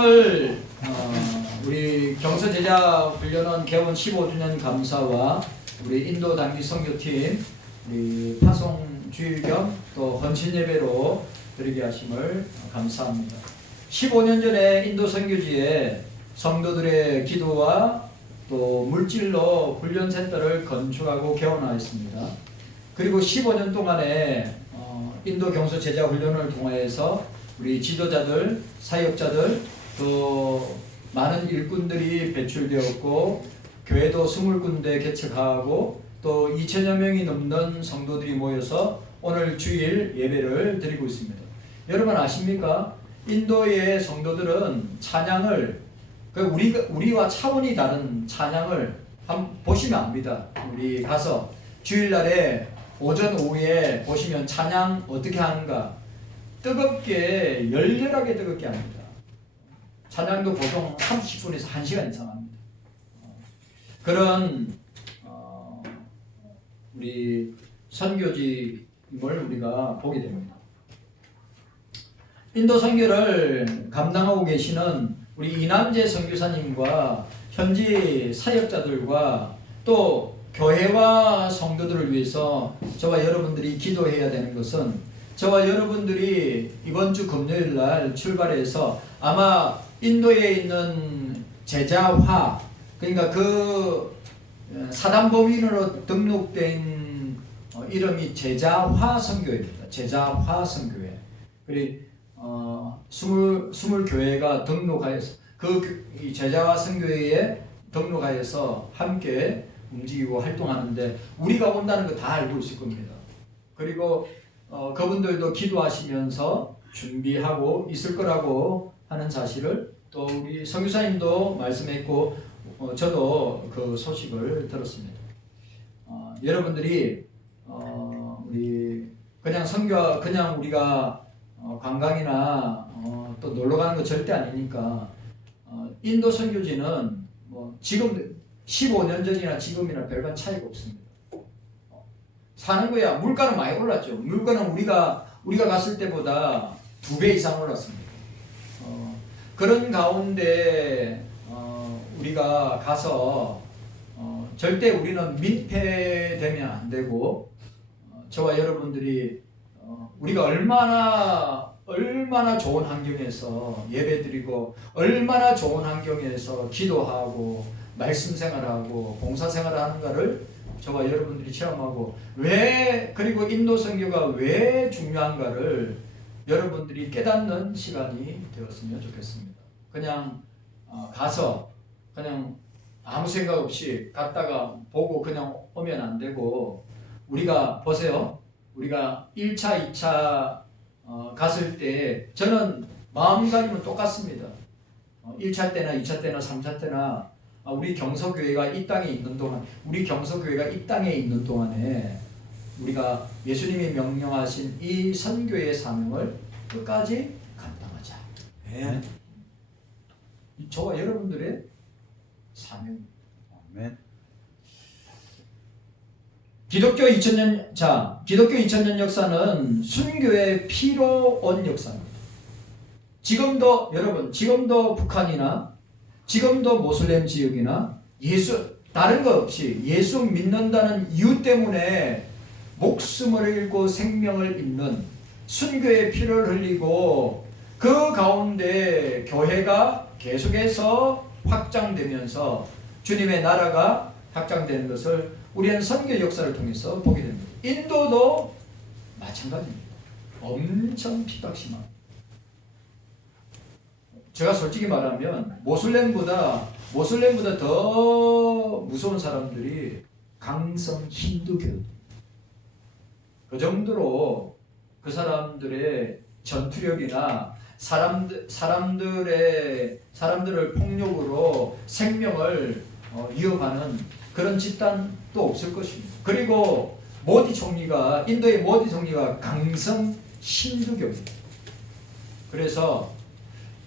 오늘 우리 경서제자훈련원 개원 15주년 감사와 우리 인도 단기 선교팀 우리 파송 주일 겸 또 헌신 예배로 드리게 하심을 감사합니다. 15년 전에 인도 선교지에 성도들의 기도와 또 물질로 훈련센터를 건축하고 개원하였습니다. 그리고 15년 동안에 인도 경서제자훈련을 통해서 우리 지도자들, 사역자들, 또 많은 일꾼들이 배출되었고 교회도 20군데 개척하고 또 2000여 명이 넘는 성도들이 모여서 오늘 주일 예배를 드리고 있습니다. 여러분 아십니까? 인도의 성도들은 찬양을 우리와 차원이 다른 찬양을 한번 보시면 압니다. 우리 가서 주일날에 오전 오후에 보시면 찬양 어떻게 하는가 뜨겁게 열렬하게 뜨겁게 합니다. 찬양도 보통 30분에서 1시간 이상 합니다. 그런 우리 선교지임을 우리가 보게 됩니다. 인도 선교를 감당하고 계시는 우리 이남재 선교사님과 현지 사역자들과 또 교회와 성도들을 위해서 저와 여러분들이 기도해야 되는 것은 저와 여러분들이 이번 주 금요일 날 출발해서 아마 인도에 있는 제자화 그러니까 그 사단법인으로 등록된 이름이 제자화 선교회입니다. 제자화 선교회. 그리고 20교회가 등록하여서 이 제자화 선교회에 등록하여서 함께 움직이고 활동하는데 우리가 온다는 거 다 알고 있을 겁니다. 그리고 그분들도 기도하시면서 준비하고 있을 거라고 하는 사실을 또 우리 선교사님도 말씀했고 저도 그 소식을 들었습니다. 여러분들이 우리 그냥 그냥 우리가 관광이나 또 놀러 가는 거 절대 아니니까 인도 선교지는 뭐 지금 15년 전이나 지금이나 별반 차이가 없습니다. 사는 거야 물가는 많이 올랐죠. 물가는 우리가 갔을 때보다 2배 이상 올랐습니다. 그런 가운데 우리가 가서 절대 우리는 민폐되면 안 되고 저와 여러분들이 우리가 얼마나 좋은 환경에서 예배드리고 얼마나 좋은 환경에서 기도하고 말씀 생활하고 봉사 생활하는가를 저와 여러분들이 체험하고 그리고 인도 선교가 왜 중요한가를 여러분들이 깨닫는 시간이 되었으면 좋겠습니다. 그냥 가서 그냥 아무 생각 없이 갔다가 보고 그냥 오면 안 되고 우리가 보세요. 우리가 1차, 2차 갔을 때 저는 마음가짐은 똑같습니다. 1차 때나 2차 때나 3차 때나 우리 경서교회가 이 땅에 있는 동안에 우리가 예수님이 명령하신 이 선교의 사명을 끝까지 감당하자. 네. 저와 여러분들의 사명입니다. 아멘. 기독교 2000년 역사는 순교의 피로 온 역사입니다. 지금도 북한이나 지금도 모슬렘 지역이나 다른 것 없이 예수 믿는다는 이유 때문에 목숨을 잃고 생명을 잃는 순교의 피를 흘리고 그 가운데 교회가 계속해서 확장되면서 주님의 나라가 확장되는 것을 우리는 선교 역사를 통해서 보게 됩니다. 인도도 마찬가지입니다. 엄청 핍박심합니다. 제가 솔직히 말하면 모슬렘보다 더 무서운 사람들이 강성 힌두교입니다. 그 정도로 그 사람들의 전투력이나 사람들을 폭력으로 생명을 이어가는 그런 집단도 없을 것입니다. 그리고 인도의 모디 총리가 강성 힌두교입니다. 그래서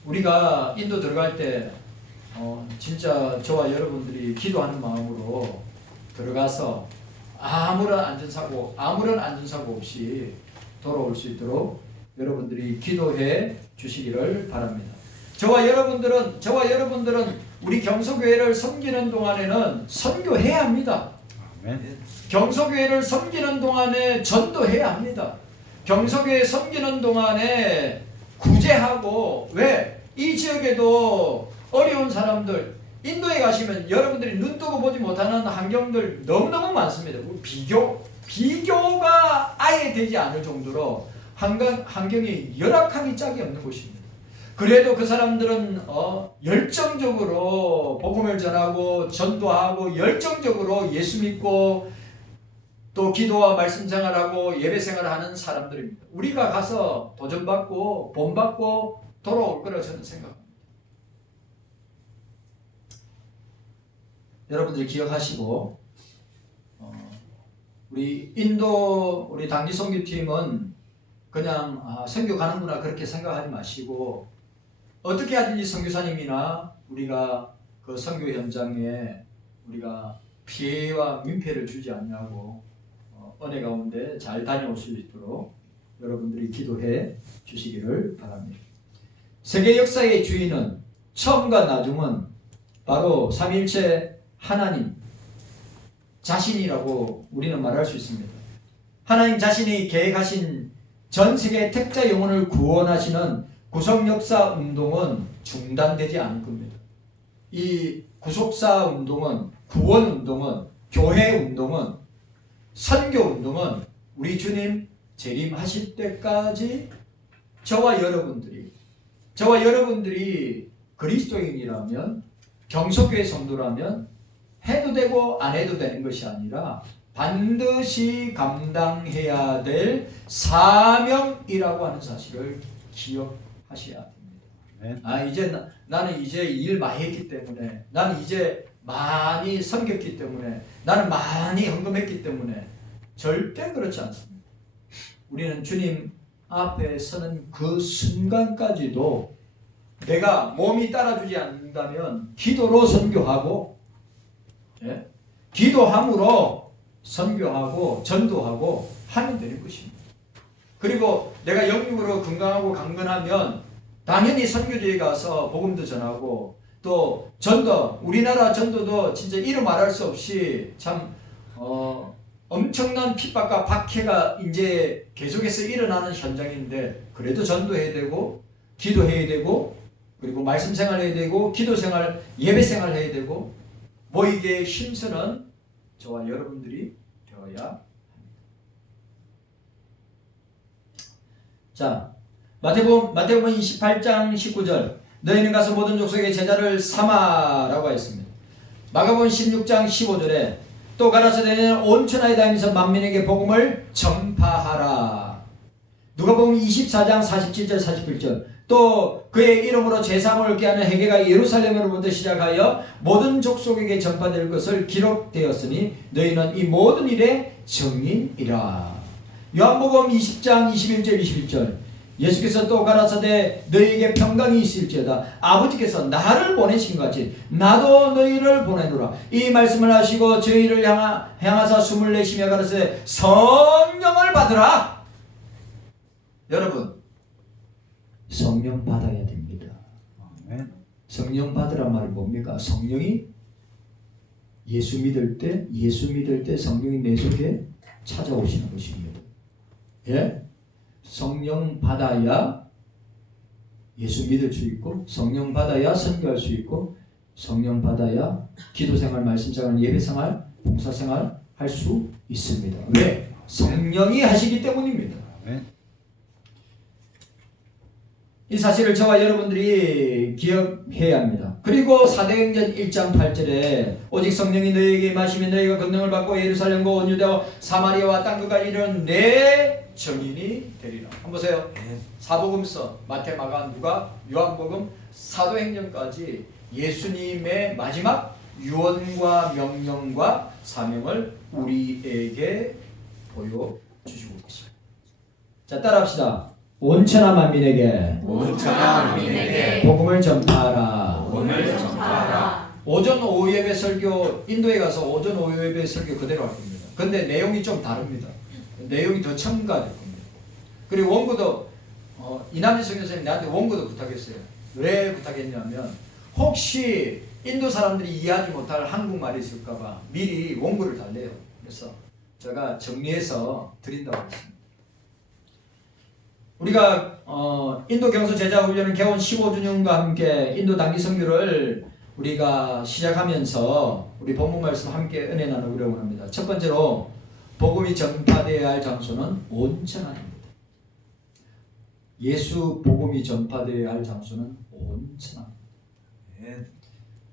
우리가 인도 들어갈 때 진짜 저와 여러분들이 기도하는 마음으로 들어가서 아무런 안전사고 없이 돌아올 수 있도록 여러분들이 기도해 주시기를 바랍니다. 저와 여러분들은 우리 경서교회를 섬기는 동안에는 선교해야 합니다. 아멘. 경서교회를 섬기는 동안에 전도해야 합니다. 경서교회 섬기는 동안에 구제하고, 왜? 이 지역에도 어려운 사람들, 인도에 가시면 여러분들이 눈 뜨고 보지 못하는 환경들 너무너무 많습니다. 비교가 아예 되지 않을 정도로 환경이 열악하기 짝이 없는 곳입니다. 그래도 그 사람들은 열정적으로 복음을 전하고 전도하고 열정적으로 예수 믿고 또 기도와 말씀 생활하고 예배 생활하는 사람들입니다. 우리가 가서 도전받고 본받고 돌아올 거라고 저는 생각합니다. 여러분들이 기억하시고 우리 단기 선교팀은 그냥 선교 가는구나 그렇게 생각하지 마시고, 어떻게 하든지 선교사님이나 우리가 그 선교 현장에 우리가 피해와 민폐를 주지 않냐고 은혜 가운데 잘 다녀올 수 있도록 여러분들이 기도해 주시기를 바랍니다. 세계 역사의 주인은 처음과 나중은 바로 삼위일체 하나님 자신이라고 우리는 말할 수 있습니다. 하나님 자신이 계획하신 전 세계 택자 영혼을 구원하시는 구속 역사 운동은 중단되지 않을 겁니다. 이 구속사 운동은, 구원 운동은, 교회 운동은, 선교 운동은 우리 주님 재림하실 때까지 저와 여러분들이 그리스도인이라면, 경속교회 성도라면 해도 되고 안 해도 되는 것이 아니라 반드시 감당해야 될 사명이라고 하는 사실을 기억하셔야 됩니다. 나는 이제 일 많이 했기 때문에, 나는 이제 많이 섬겼기 때문에, 나는 많이 헌금했기 때문에, 절대 그렇지 않습니다. 우리는 주님 앞에 서는 그 순간까지도 내가 몸이 따라주지 않는다면 기도로 선교하고, 기도함으로 선교하고 전도하고 하면 되는 것입니다. 그리고 내가 영육으로 건강하고 강건하면 당연히 선교지에 가서 복음도 전하고, 또 전도, 우리나라 전도도 진짜 이루 말할 수 없이 참 엄청난 핍박과 박해가 이제 계속해서 일어나는 현장인데, 그래도 전도해야 되고 기도해야 되고 그리고 말씀 생활해야 되고 기도 생활, 예배 생활 해야 되고 모이게 힘쓰는 저와 여러분들이 되어야 합니다. 자, 마태복음 28장 19절, 너희는 가서 모든 족속의 제자를 삼아라고 했습니다. 마가복음 16장 15절에 또 가라사 너희는 온 천하에 다니면서 만민에게 복음을 전파하라. 누가복음 24장 47절 48절, 또 그의 이름으로 제사함을 얻게 하는 회개가 예루살렘으로부터 시작하여 모든 족속에게 전파될 것을 기록되었으니 너희는 이 모든 일의 증인이라. 요한복음 20장 21절 21절, 예수께서 또 가라사대 너희에게 평강이 있을지어다. 아버지께서 나를 보내신 것 같이 나도 너희를 보내노라. 이 말씀을 하시고 저희를 향하사 숨을 내쉬며 가라사대 성령을 받으라. 여러분, 성령 받아야 됩니다. 성령 받으란 말이 뭡니까? 성령이 예수 믿을 때 성령이 내 속에 찾아오시는 것입니다. 예? 성령 받아야 예수 믿을 수 있고, 성령 받아야 선교할 수 있고, 성령 받아야 기도생활, 말씀생활, 예배생활, 봉사생활 할 수 있습니다. 왜? 성령이 하시기 때문입니다. 이 사실을 저와 여러분들이 기억해야 합니다. 그리고 사도행전 1장 8절에 오직 성령이 너희에게 임하시면 너희가 권능을 받고 예루살렘과 온 유대와 사마리아와 땅끝까지 이르는 내 증인이 되리라. 한번 보세요. 사복음서 마태, 마가, 누가, 요한복음, 사도행전까지 예수님의 마지막 유언과 명령과 사명을 우리에게 보여주시고 계십니다. 자, 따라합시다. 온천하 만민에게 복음을 전파하라. 오전 오후 예배 설교, 인도에 가서 오전 오후 예배 설교 그대로 할 겁니다. 근데 내용이 좀 다릅니다. 내용이 더 첨가될 겁니다. 그리고 원고도 이남희 선교사님 나한테 원고도 부탁했어요. 왜 부탁했냐면 혹시 인도 사람들이 이해하지 못할 한국말이 있을까봐 미리 원고를 달래요. 그래서 제가 정리해서 드린다고 했습니다. 우리가 인도 경수 제자 훈련은 개원 15주년과 함께 인도 단기 선교를 우리가 시작하면서 우리 본문 말씀 함께 은혜 나누려고 합니다. 첫 번째로 복음이 전파되어야 할 장소는 온천하입니다. 예수 복음이 전파되어야 할 장소는 온천하입니다.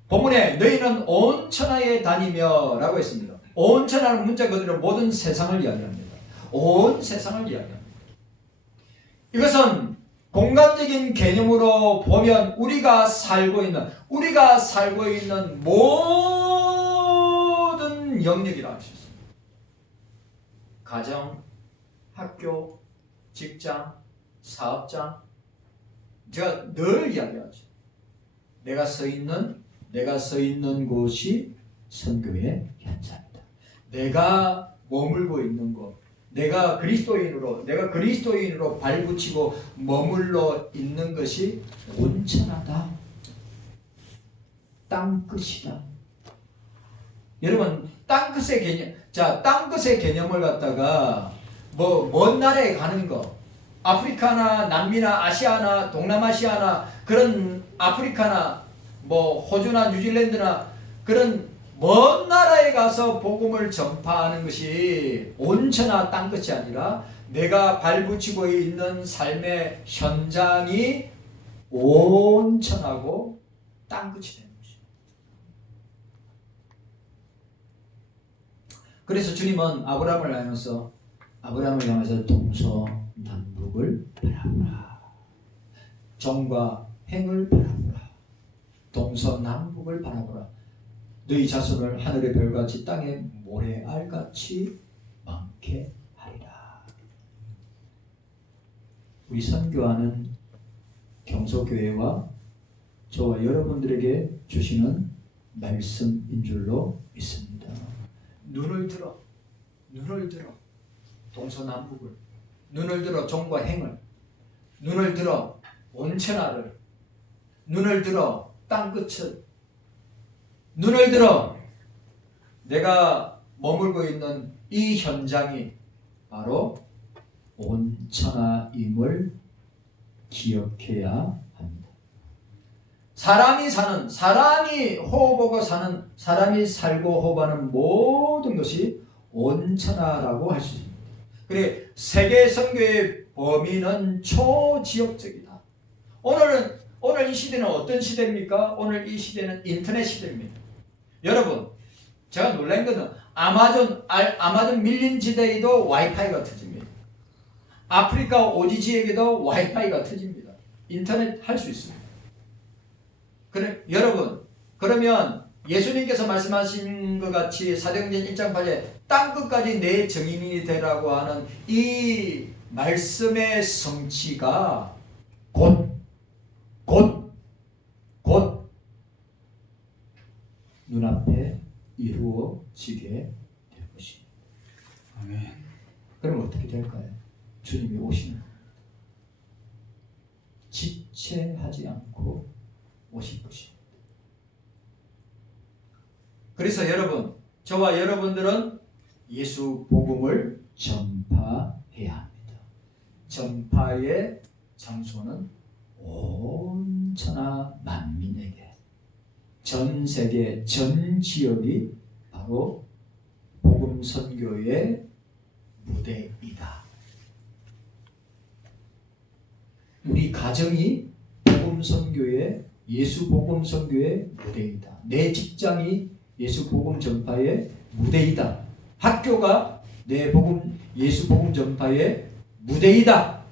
본문에 너희는 온천하에 다니며 라고 했습니다. 온천하는 문자 그대로 모든 세상을 이야기합니다. 온 세상을 이야기합니다. 이것은 공간적인 개념으로 보면 우리가 살고 있는 모든 영역이라고 할 수 있습니다. 가정, 학교, 직장, 사업장. 제가 늘 이야기하죠. 내가 서 있는 곳이 선교의 현장이다. 내가 머물고 있는 곳, 내가 그리스도인으로 발붙이고 머물러 있는 것이 온천하다. 땅끝이다. 여러분, 땅끝의 개념, 땅끝의 개념을 갖다가 먼 나라에 가는 거, 아프리카나 남미나 아시아나 동남아시아나 그런 아프리카나 호주나 뉴질랜드나 그런 먼 나라에 가서 복음을 전파하는 것이 온천하 땅끝이 아니라 내가 발붙이고 있는 삶의 현장이 온천하고 땅끝이 되는 것입니다. 그래서 주님은 아브라함을 향해서 동서남북을 바라보라. 정과 행을 바라보라. 동서남북을 바라보라. 너희 자손을 하늘의 별같이 땅의 모래알같이 많게 하리라. 우리 선교하는 경서교회와 저와 여러분들에게 주시는 말씀인 줄로 믿습니다. 눈을 들어 동서남북을, 눈을 들어 정과 행을, 눈을 들어 온천하를, 눈을 들어 땅끝을, 눈을 들어 내가 머물고 있는 이 현장이 바로 온천하임을 기억해야 합니다. 사람이 호흡하고 사는, 사람이 살고 호흡하는 모든 것이 온천하라고 할 수 있습니다. 그래, 세계 선교의 범위는 초지역적이다. 오늘 이 시대는 어떤 시대입니까? 오늘 이 시대는 인터넷 시대입니다. 여러분, 제가 놀란 것은 아마존 밀림지대에도 와이파이가 터집니다. 아프리카 오지 지역에도 와이파이가 터집니다. 인터넷 할 수 있습니다. 그래, 여러분, 그러면 예수님께서 말씀하신 것 같이 사도행전 1장 8절 땅끝까지 내 증인이 되라고 하는 이 말씀의 성취가 곧 눈앞에 이루어지게 될 것입니다. 아멘. 그럼 어떻게 될까요? 주님이 오시는 겁니다. 지체하지 않고 오실 것입니다. 그래서 여러분, 저와 여러분들은 예수 복음을 전파해야 합니다. 전파의 장소는 온 천하 만민에게, 전 세계 전 지역이 바로 복음 선교의 무대이다. 우리 가정이 복음 선교의, 예수 복음 선교의 무대이다. 내 직장이 예수 복음 전파의 무대이다. 학교가 내 예수 복음 전파의 무대이다.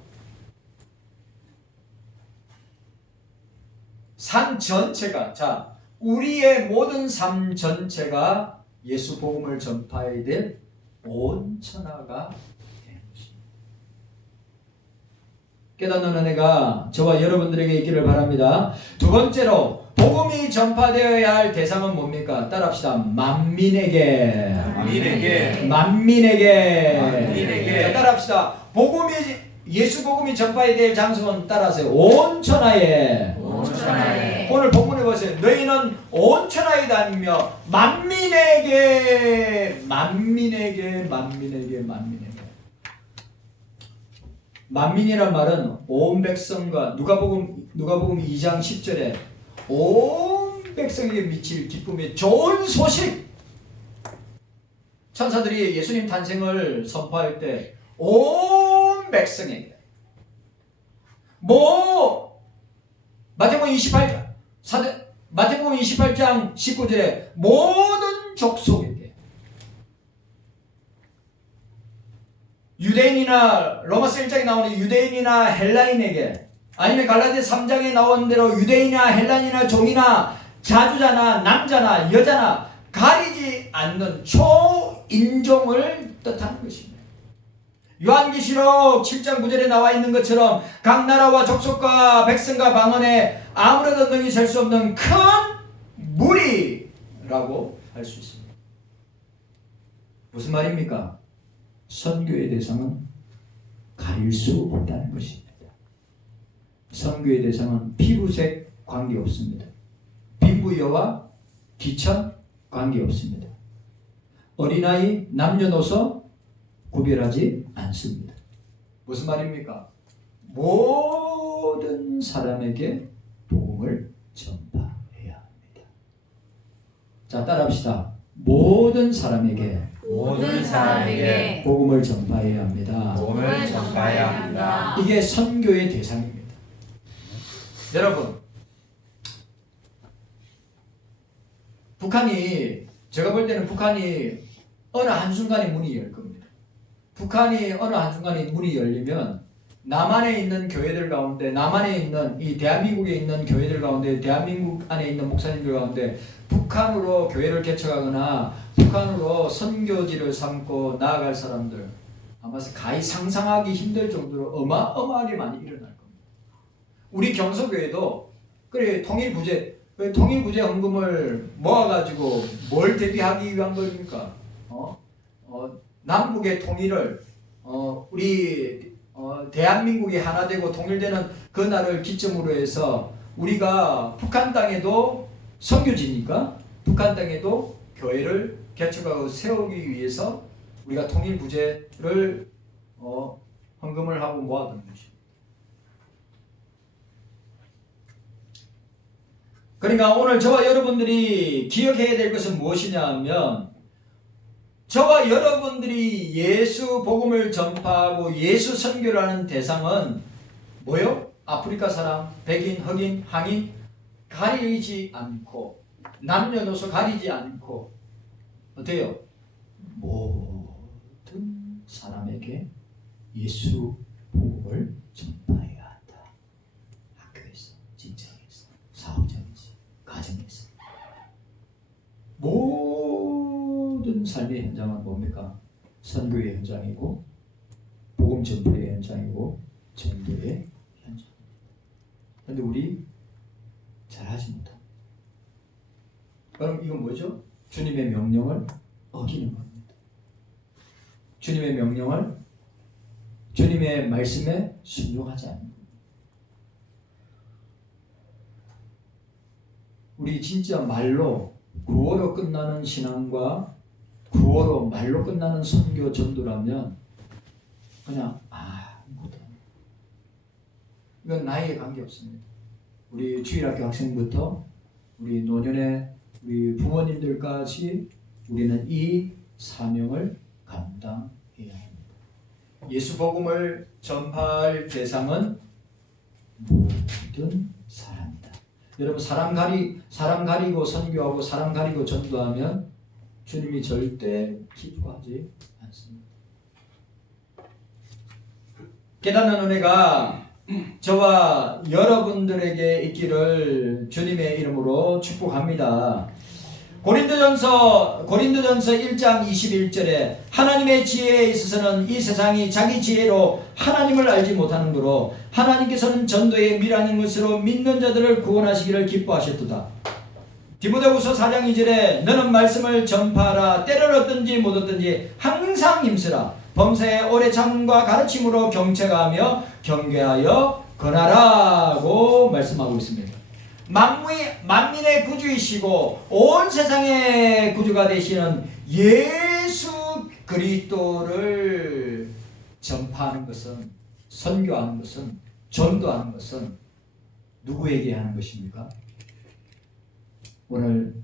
삶 전체가, 우리의 모든 삶 전체가 예수 복음을 전파해야 될 온천하가 되는 것입니다. 깨닫는 은혜가 저와 여러분들에게 있기를 바랍니다. 두 번째로 복음이 전파되어야 할 대상은 뭡니까? 따라합시다. 만민에게. 자, 따라합시다. 예수 복음이 전파해야 될 장소는 따라하세요. 온천하에. 온 천하에. 오늘 본문에 보세요. 너희는 온 천하에 다니며 만민에게 만민이란 말은 온 백성과 누가복음 2장 10절에 온 백성에게 미칠 기쁨의 좋은 소식. 천사들이 예수님 탄생을 선포할 때 온 백성에게 마태복음 28장 19절에 모든 족속에게, 유대인이나 로마서 1장에 나오는 유대인이나 헬라인에게, 아니면 갈라디아 3장에 나온 대로 유대인이나 헬라인이나 종이나 자주자나 남자나 여자나 가리지 않는 초인종을 뜻하는 것입니다. 요한계시록 7장 9절에 나와 있는 것처럼 각 나라와 족속과 백성과 방언에 아무래도 능히 셀 수 없는 큰 무리라고 할 수 있습니다. 무슨 말입니까? 선교의 대상은 가릴 수 없다는 것입니다. 선교의 대상은 피부색 관계없습니다. 빈부여와 기천 관계없습니다. 어린아이 남녀노소 구별하지 않습니다. 무슨 말입니까? 모든 사람에게 복음을 전파해야 합니다. 자, 따라합시다. 모든 사람에게 복음을 전파해야 합니다. 복음을 전파해야 합니다. 이게 선교의 대상입니다. 여러분, 제가 볼 때는 북한이 어느 한순간에 문이 열 겁니다. 북한이 어느 한순간에 문이 열리면 남한에 있는 교회들 가운데, 남한에 있는 이 대한민국에 있는 교회들 가운데, 대한민국 안에 있는 목사님들 가운데 북한으로 교회를 개척하거나 북한으로 선교지를 삼고 나아갈 사람들 아마 가히 상상하기 힘들 정도로 어마어마하게 많이 일어날 겁니다. 우리 경서교회도 그래 통일부재 헌금을 모아가지고 뭘 대비하기 위한 겁니까? 남북의 통일을 우리 대한민국이 하나 되고 통일되는 그 날을 기점으로 해서 우리가 북한 땅에도 선교지니까 북한 땅에도 교회를 개척하고 세우기 위해서 우리가 통일부재를 헌금을 하고 모아둔 것입니다. 그러니까 오늘 저와 여러분들이 기억해야 될 것은 무엇이냐 하면, 저와 여러분들이 예수 복음을 전파하고 예수 선교를 하는 대상은 뭐요? 아프리카 사람, 백인, 흑인, 항인 가리지 않고, 남녀노소 가리지 않고, 어때요? 모든 사람에게 예수 복음을 전파해야 한다. 학교에서, 직장에서, 사업장에서, 가정에서. 모든 삶의 현장은 뭡니까? 선교의 현장이고, 복음 전파의 현장이고, 전도의 현장입니다. 그런데 우리 잘하지 못합니다. 그럼 이건 뭐죠? 주님의 명령을 어기는 겁니다. 주님의 명령을, 주님의 말씀에 순종하지 않는 겁니다. 우리 진짜 말로 구호로 끝나는 신앙과 구호로 말로 끝나는 선교 전도라면 그냥 아무것도 아니에요. 이건 나이에 관계없습니다. 우리 주일학교 학생부터 우리 노년의 우리 부모님들까지 우리는 이 사명을 감당해야 합니다. 예수 복음을 전파할 대상은 모든 사람이다. 여러분, 사람 가리고 선교하고 사람 가리고 전도하면 주님이 절대 기뻐하지 않습니다. 깨닫는 은혜가 저와 여러분들에게 있기를 주님의 이름으로 축복합니다. 고린도전서 1장 21절에 하나님의 지혜에 있어서는 이 세상이 자기 지혜로 하나님을 알지 못하는 거로 하나님께서는 전도에 미라는 것으로 믿는 자들을 구원하시기를 기뻐하셨도다. 디모데후서 4장 2절에 너는 말씀을 전파하라. 때를 얻든지 못 얻든지 항상 힘쓰라. 범사에 오래 참음과 가르침으로 경책하며 경계하여 권하라고 말씀하고 있습니다. 만민의 구주이시고 온 세상의 구주가 되시는 예수 그리스도를 전파하는 것은, 선교하는 것은, 전도하는 것은 누구에게 하는 것입니까? 오늘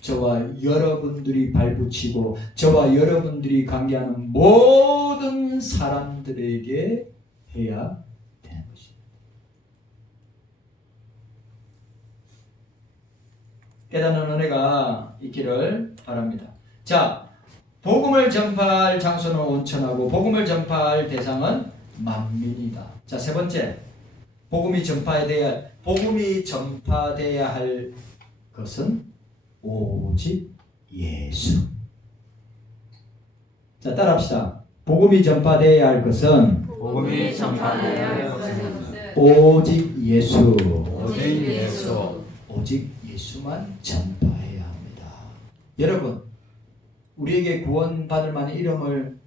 저와 여러분들이 발붙이고 저와 여러분들이 관계하는 모든 사람들에게 해야 되는 것입니다. 깨닫는 은혜가 있기를 바랍니다. 자, 복음을 전파할 장소는 온천하고 복음을 전파할 대상은 만민이다. 자, 세 번째, 복음이 전파돼야 할 것은 오직 예수. 자, 따라합시다. 복음이 전파돼야 할 것은 복음이 전파되어야 할 것은 오직 예수. 오직 예수. 오직 예수만 전파해야 합니다. 여러분, 우리에게 구원받을 만한 이름을,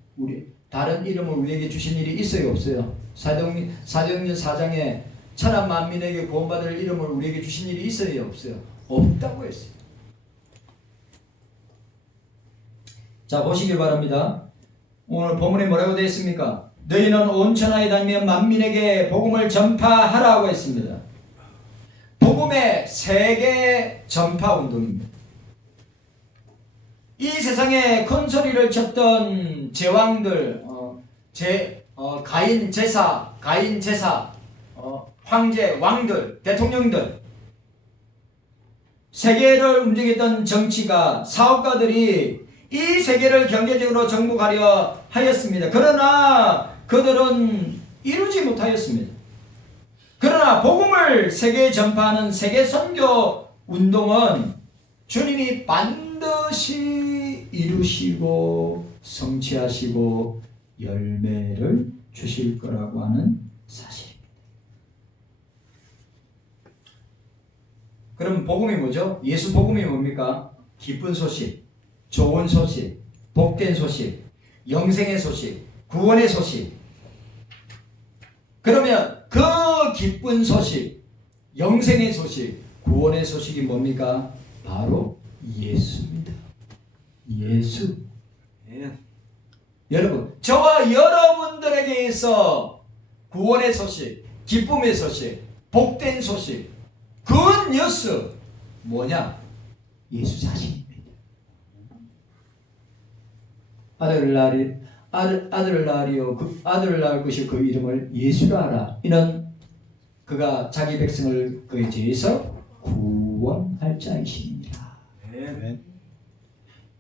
다른 이름을 우리에게 주신 일이 있어요, 없어요? 사도행전 4장에 천하 만민에게 구원받을 이름을 우리에게 주신 일이 있어요, 없어요? 없다고 했어요. 자, 보시길 바랍니다. 오늘 본문에 뭐라고 되어 있습니까? 너희는 온 천하에 다니며 만민에게 복음을 전파하라고 했습니다. 복음의 세계 전파 운동입니다. 이 세상에 큰 소리를 쳤던 제왕들, 가인 제사, 황제, 왕들, 대통령들, 세계를 움직였던 정치가, 사업가들이 이 세계를 경제적으로 정복하려 하였습니다. 그러나 그들은 이루지 못하였습니다. 그러나 복음을 세계에 전파하는 세계 선교 운동은 주님이 반드시 이루시고 성취하시고 열매를 주실 거라고 하는 사실입니다. 그럼 복음이 뭐죠? 예수 복음이 뭡니까? 기쁜 소식, 좋은 소식, 복된 소식, 영생의 소식, 구원의 소식. 그러면 그 기쁜 소식, 영생의 소식, 구원의 소식이 뭡니까? 바로 예수입니다. 예수. 여러분, 저와 여러분들에게 있어 구원의 소식, 기쁨의 소식, 복된 소식, good news 뭐냐? 예수 자신입니다. 아들을 낳을 것이 그 이름을 예수라 하라. 이는 그가 자기 백성을 그의 죄에서 구원할 자이십니다.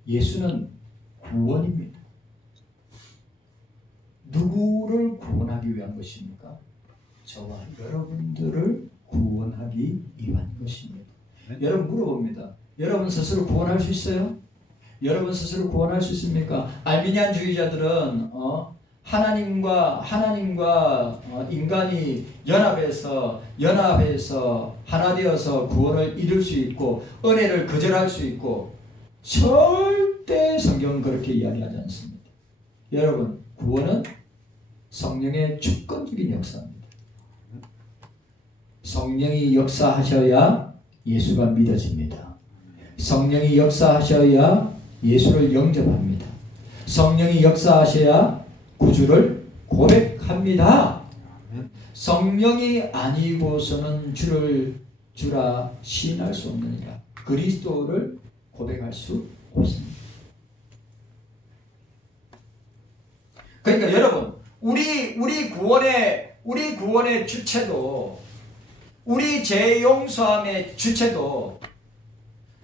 예수는 구원입니다. 누구를 구원하기 위한 것입니까? 저와 여러분들을 구원하기 위한 것입니다. 여러분 물어봅니다. 여러분 스스로 구원할 수 있어요? 여러분 스스로 구원할 수 있습니까? 알미니안주의자들은 하나님과 인간이 연합해서 하나 되어서 구원을 이룰 수 있고 은혜를 거절할 수 있고, 절대 성경은 그렇게 이야기하지 않습니다. 여러분, 구원은 성령의 주권적인 역사입니다. 성령이 역사하셔야 예수가 믿어집니다. 성령이 역사하셔야 예수를 영접합니다. 성령이 역사하셔야 구주를 고백합니다. 성령이 아니고서는 주라 시인할 수 없느니라. 그리스도를 고백할 수 없습니다. 그러니까 여러분, 우리 구원의 주체도, 우리 죄 용서함의 주체도,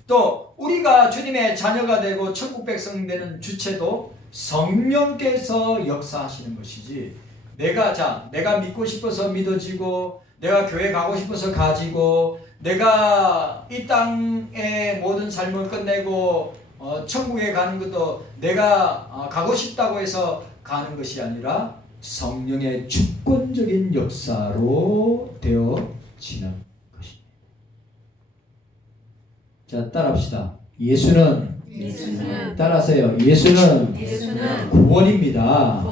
또 우리가 주님의 자녀가 되고 천국 백성 되는 주체도 성령께서 역사하시는 것이지, 내가 믿고 싶어서 믿어지고, 내가 교회 가고 싶어서 가지고, 내가 이 땅의 모든 삶을 끝내고 천국에 가는 것도 내가 가고 싶다고 해서 가는 것이 아니라 성령의 주권적인 역사로 되어지는 것입니다. 자, 따라합시다. 예수는 따라하세요. 예수는 구원입니다.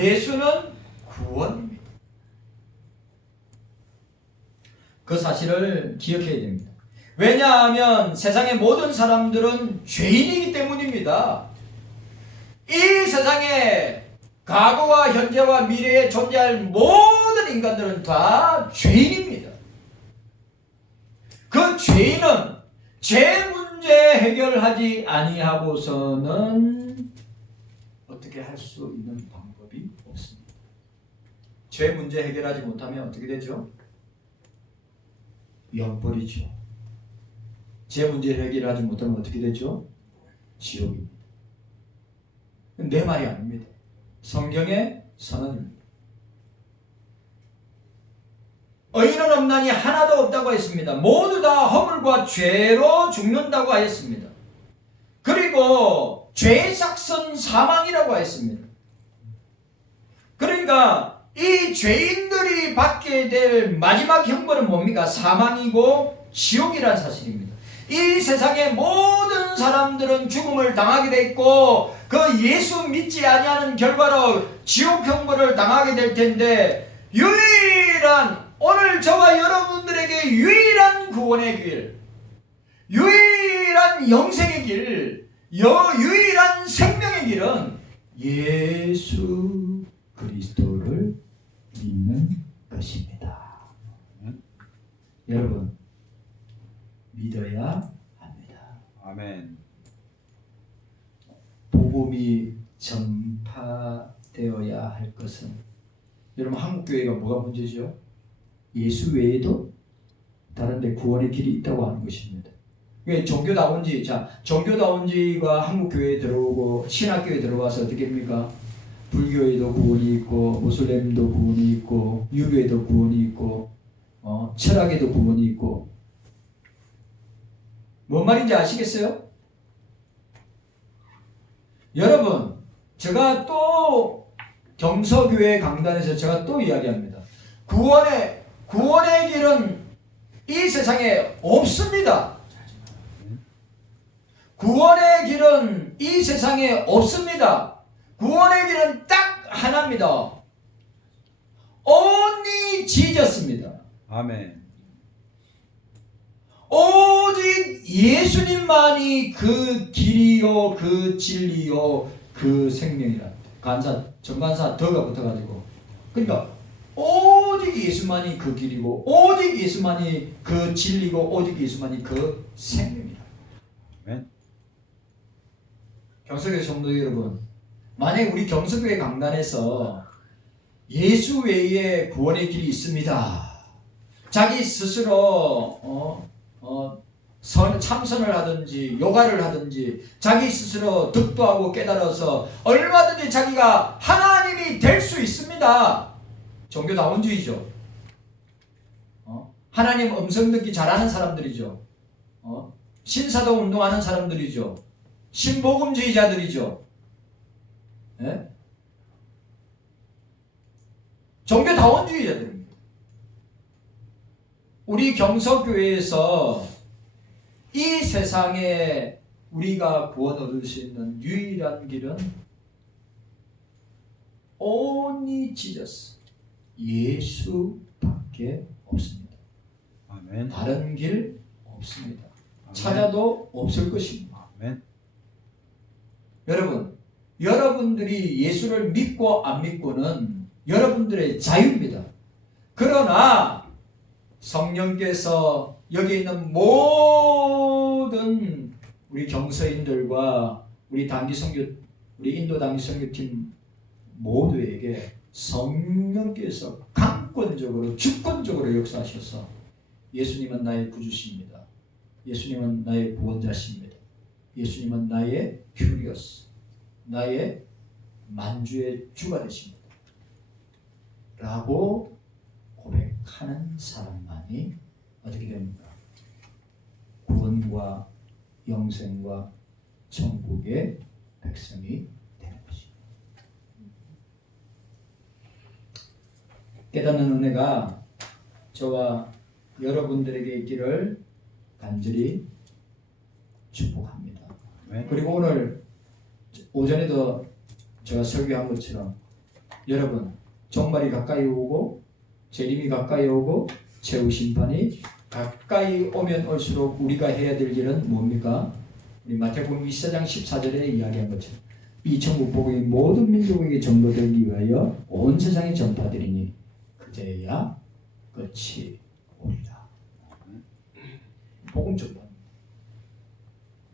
예수는 구원입니다. 그 사실을 기억해야 됩니다. 왜냐하면 세상의 모든 사람들은 죄인이기 때문입니다. 이 세상에 과거와 현재와 미래에 존재할 모든 인간들은 다 죄인입니다. 그 죄인은 죄 문제 해결하지 아니하고서는 어떻게 할 수 있는 방법이 없습니다. 죄 문제 해결하지 못하면 어떻게 되죠? 영벌이죠. 죄 문제 해결하지 못하면 어떻게 되죠? 지옥입니다. 내 말이 아닙니다. 성경의 선언입니다. 의인은 없나니 하나도 없다고 했습니다. 모두 다 허물과 죄로 죽는다고 하였습니다. 그리고 죄의 삭은 사망이라고 했습니다. 그러니까 이 죄인들이 받게 될 마지막 형벌은 뭡니까? 사망이고 지옥이라는 사실입니다. 이 세상의 모든 사람들은 죽음을 당하게 돼 있고 그 예수 믿지 아니하는 결과로 지옥 형벌을 당하게 될 텐데 유일한 오늘 저와 여러분들에게 유일한 구원의 길, 유일한 영생의 길, 유일한 생명의 길은 예수 그리스도를 믿는 것입니다. 여러분 믿어야 합니다. 아멘. 복음이 전파되어야 할 것은 여러분 한국교회가 뭐가 문제죠? 예수 외에도 다른 데 구원의 길이 있다고 하는 것입니다. 종교다운지가 한국교회에 들어오고 신학교에 들어와서 어떻게 합니까? 불교에도 구원이 있고 무슬림도 구원이 있고 유교에도 구원이 있고 철학에도 구원이 있고 뭔 말인지 아시겠어요? 여러분 제가 또 경서교회 강단에서 제가 또 이야기합니다. 구원의 길은 이 세상에 없습니다. 구원의 길은 이 세상에 없습니다. 구원의 길은 딱 하나입니다. Only Jesus입니다. 아멘. 오직 예수님만이 그 길이요, 그 진리요, 그 생명이라. 정관사 더가 붙어가지고. 그러니까 오직 예수만이 그 길이고, 오직 예수만이 그 진리고, 오직 예수만이 그 생명이라. 아멘. 경서교회 성도 여러분, 만약 우리 경서교회 강단에서 예수 외에 구원의 길이 있습니다. 자기 스스로 참선을 하든지 요가를 하든지 자기 스스로 득도하고 깨달아서 얼마든지 자기가 하나님이 될 수 있습니다. 종교다원주의죠. 하나님 음성 듣기 잘하는 사람들이죠. 신사도 운동하는 사람들이죠. 신복음주의자들이죠. 예? 종교다원주의자들입니다. 우리 경서교회에서 이 세상에 우리가 구원 얻을 수 있는 유일한 길은 Only Jesus, 예수밖에 없습니다. 아멘. 다른 길 없습니다. 아멘. 찾아도 없을 것입니다. 아멘. 여러분들이 예수를 믿고 안 믿고는 여러분들의 자유입니다. 그러나 성령께서 여기 있는 모든 우리 경서인들과 우리 인도 단기 선교팀 모두에게 성령께서 강권적으로 주권적으로 역사하셔서 예수님은 나의 구주십니다. 예수님은 나의 구원자십니다. 예수님은 나의 큐리어스, 나의 만주의 주가 되십니다. 라고 고백하는 사람만이 어떻게 됩니까? 구원과 영생과 천국의 백성이 되는 것입니다. 깨닫는 은혜가 저와 여러분들에게 있기를 간절히 축복합니다. 네. 그리고 오늘 오전에도 제가 설교한 것처럼 여러분 종말이 가까이 오고 재림이 가까이 오고 최후 심판이 가까이 오면 올수록 우리가 해야 될 일은 뭡니까? 우리 마태복음 24장 14절에 이야기한 것처럼 이 천국 복음이 모든 민족에게 전도되기 위하여 온 세상에 전파되리니 그제야 끝이 옵니다. 복음 전파.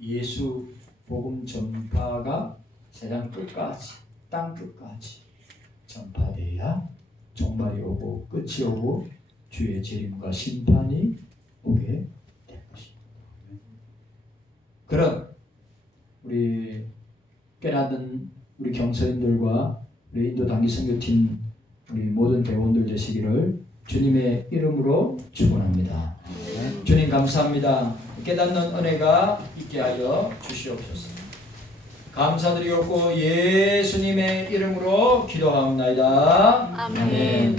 예수 복음 전파가 세상 끝까지, 땅 끝까지 전파돼야 종말이 오고 끝이 오고 주의 재림과 심판이 오게 될 것입니다. 그럼 우리 깨닫는 우리 경서인들과 우리 인도 단기 선교팀 우리 모든 대원들 되시기를 주님의 이름으로 축원합니다. 주님 감사합니다. 깨닫는 은혜가 있게 하여 주시옵소서. 감사드리옵고 예수님의 이름으로 기도하옵나이다. 아멘.